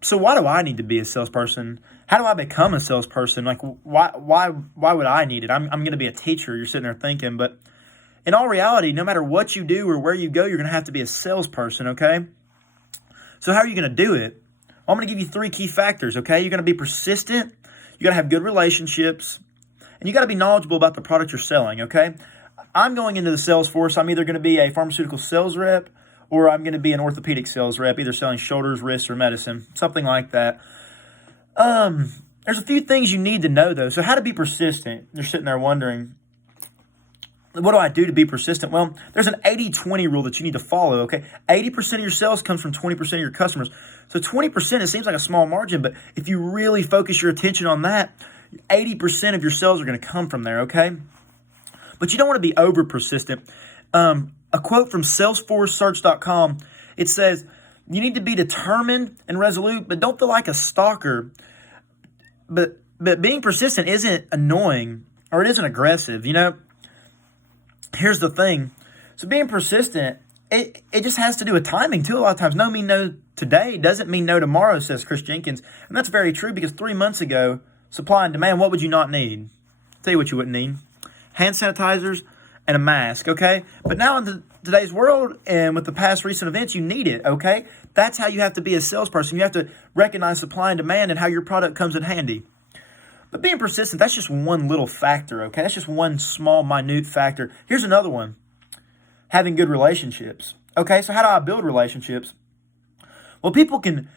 So why do I need to be a salesperson? How do I become a salesperson? Like, why would I need it? I'm going to be a teacher. You're sitting there thinking, but in all reality, no matter what you do or where you go, you're going to have to be a salesperson, okay? So how are you going to do it? Well, I'm going to give you 3 key factors, okay? You're going to be persistent, you got to have good relationships, and you got to be knowledgeable about the product you're selling, okay? I'm going into the sales force. I'm either going to be a pharmaceutical sales rep or I'm going to be an orthopedic sales rep, either selling shoulders, wrists, or medicine, something like that. There's a few things you need to know, though. So how to be persistent? You're sitting there wondering, what do I do to be persistent? Well, there's an 80-20 rule that you need to follow, okay? 80% of your sales comes from 20% of your customers. So 20%, it seems like a small margin, but if you really focus your attention on that, 80% of your sales are going to come from there, okay? But you don't want to be over persistent. A quote from salesforcesearch.com, it says, you need to be determined and resolute, but don't feel like a stalker. But being persistent isn't annoying or it isn't aggressive, you know? Here's the thing. So being persistent, it just has to do with timing too. A lot of times, no mean no today doesn't mean no tomorrow, says Chris Jenkins. And that's very true because 3 months ago, supply and demand, what would you not need? I'll tell you what you wouldn't need. Hand sanitizers and a mask, okay? But now in today's world and with the past recent events, you need it, okay? That's how you have to be a salesperson. You have to recognize supply and demand and how your product comes in handy. But being persistent, that's just one little factor, okay? That's just one small, minute factor. Here's another one. Having good relationships. Okay, so how do I build relationships? Well, people can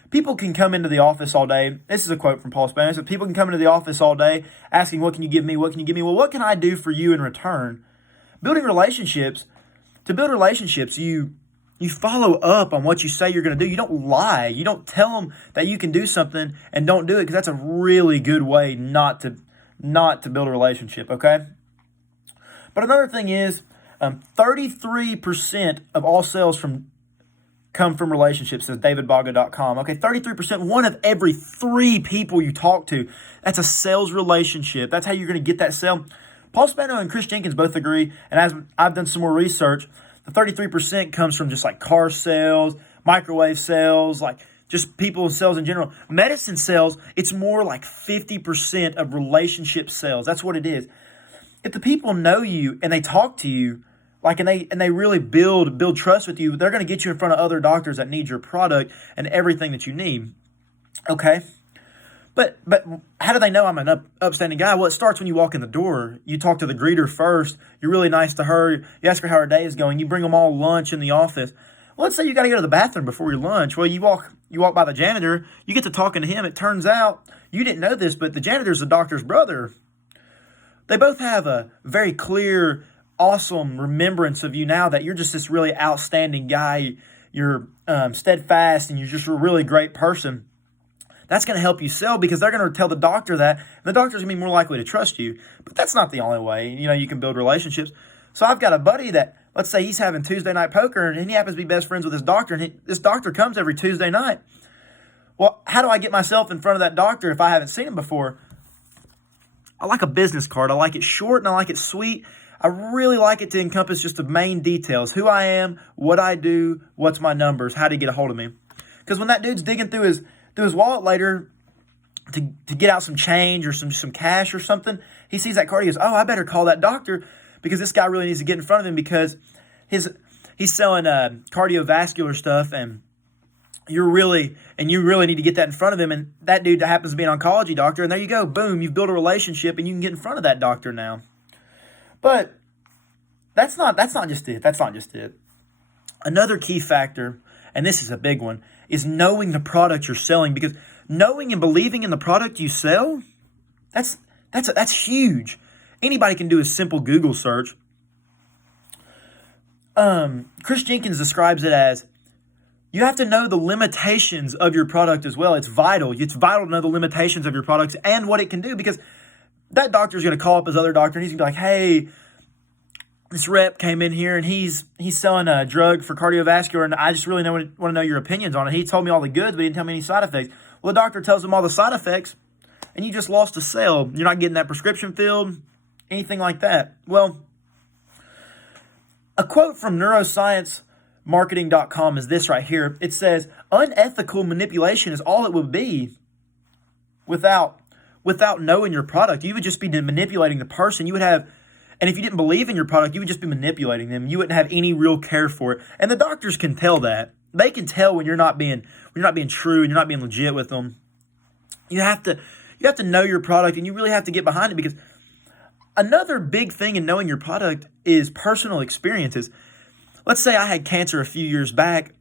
come into the office all day. This is a quote from Paul Spanish. So people can come into the office all day asking, what can you give me? What can you give me? Well, what can I do for you in return? Building relationships. To build relationships, you follow up on what you say you're going to do. You don't lie. You don't tell them that you can do something and don't do it, because that's a really good way not to build a relationship, okay? But another thing is 33% of all sales come from relationships, says davidbaga.com. Okay, 33%, 1 of every 3 people you talk to, that's a sales relationship. That's how you're going to get that sale. Paul Spano and Chris Jenkins both agree, and as I've done some more research, the 33% comes from just like car sales, microwave sales, like just people in sales in general. Medicine sales, it's more like 50% of relationship sales. That's what it is. If the people know you and they talk to you, like and they really build trust with you, they're going to get you in front of other doctors that need your product and everything that you need. Okay? But how do they know I'm an upstanding guy? Well, it starts when you walk in the door. You talk to the greeter first. You're really nice to her. You ask her how her day is going. You bring them all lunch in the office. Well, let's say you got to go to the bathroom before your lunch. Well, you walk by the janitor. You get to talking to him. It turns out, you didn't know this, but the janitor's the doctor's brother. They both have a very clear, awesome remembrance of you now that you're just this really outstanding guy. You're steadfast and you're just a really great person. That's going to help you sell because they're going to tell the doctor that, and the doctor's going to be more likely to trust you. But that's not the only way, you can build relationships. So I've got a buddy that, let's say he's having Tuesday night poker, and he happens to be best friends with his doctor, and this doctor comes every Tuesday night. Well, how do I get myself in front of that doctor if I haven't seen him before? I like a business card. I like it short and I like it sweet. I really like it to encompass just the main details. Who I am, what I do, what's my numbers, how to get a hold of me. Because when that dude's digging through his wallet later to get out some change or some cash or something, he sees that card. He goes, oh, I better call that doctor because this guy really needs to get in front of him because he's selling cardiovascular stuff and you really need to get that in front of him. And that dude happens to be an oncology doctor. And there you go. Boom. You've built a relationship and you can get in front of that doctor now. But that's not just it. That's not just it. Another key factor, and this is a big one, is knowing the product you're selling, because knowing and believing in the product you sell, that's huge. Anybody can do a simple Google search. Chris Jenkins describes it as you have to know the limitations of your product as well. It's vital. It's vital to know the limitations of your products and what it can do, because that doctor is going to call up his other doctor and he's going to be like, hey, this rep came in here and he's selling a drug for cardiovascular and I just really want to know your opinions on it. He told me all the goods, but he didn't tell me any side effects. Well, the doctor tells him all the side effects and you just lost a sale. You're not getting that prescription filled, anything like that. Well, a quote from neurosciencemarketing.com is this right here. It says, Unethical manipulation is all it would be without knowing your product. You would just be manipulating the person. And if you didn't believe in your product, you would just be manipulating them. You wouldn't have any real care for it. And the doctors can tell that. They can tell when you're not being true and you're not being legit with them. You have to know your product, and you really have to get behind it, because another big thing in knowing your product is personal experiences. Let's say I had cancer a few years back,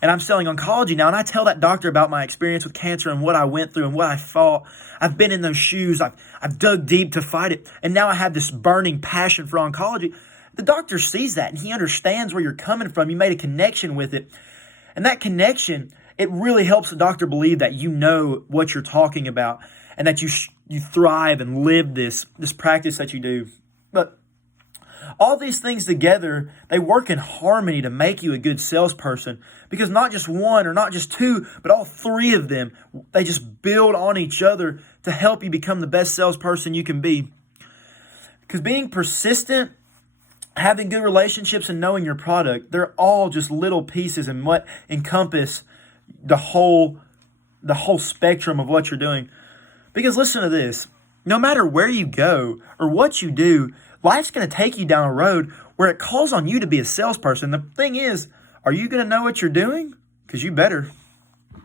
and I'm selling oncology now, and I tell that doctor about my experience with cancer and what I went through and what I fought. I've been in those shoes. I've dug deep to fight it, and now I have this burning passion for oncology. The doctor sees that, and he understands where you're coming from. You made a connection with it, and that connection, it really helps the doctor believe that you know what you're talking about and that you thrive and live this practice that you do. But all these things together, they work in harmony to make you a good salesperson, because not just one or not just two, but all three of them, they just build on each other to help you become the best salesperson you can be. Because being persistent, having good relationships, and knowing your product, they're all just little pieces in what encompass the whole spectrum of what you're doing. Because listen to this, no matter where you go or what you do, life's going to take you down a road where it calls on you to be a salesperson. The thing is, are you going to know what you're doing? Because you better.